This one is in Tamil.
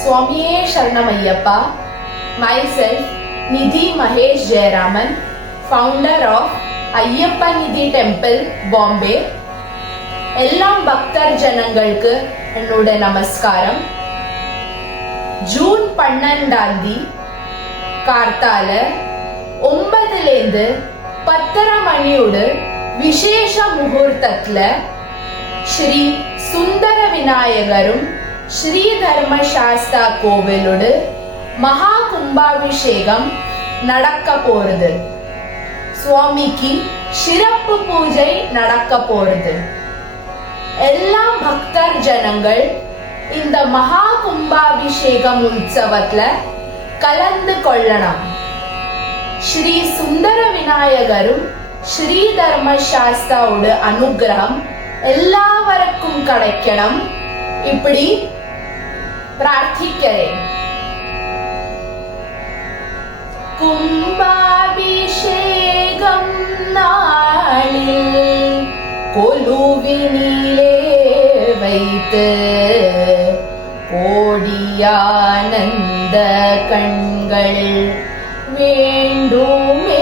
Swamiye Sharanamayappa. Myself, Nidhi Mahesh Jayaraman, founder of Ayyappa Nidhi Temple, Bombay. எல்லாம் பக்தர் ஜனங்களுக்கு என்னோட நமஸ்காரம். ஜூன் 12 கார்த்தால 9 10:30 மணியோடு விசேஷ முகூர்த்தத்துல ஸ்ரீ சுந்தர விநாயகரும் ஸ்ரீ தர்மசாஸ்தா கோவிலோடு மகா கும்பாபிஷேகம் நடக்க போறது. சுவாமிக்கு சிறப்பு பூஜை நடக்க போறது. எல்லா பக்தர் ஜனங்கள் இந்த மகா கும்பாபிஷேகம் உற்சவத்துல கலந்து கொள்ளணும். ஸ்ரீ சுந்தர விநாயகரும் ஸ்ரீ தர்மசாஸ்தாவோட அனுகிரகம் எல்லாருக்கும் கிடைக்கணும். இப்படி பிரார்த்திக்கிறேன். கும்பாபிஷேகம் நாளில் கொலுவினிலே வைத்து கோடியானந்த கண்கள் வேண்டுமே.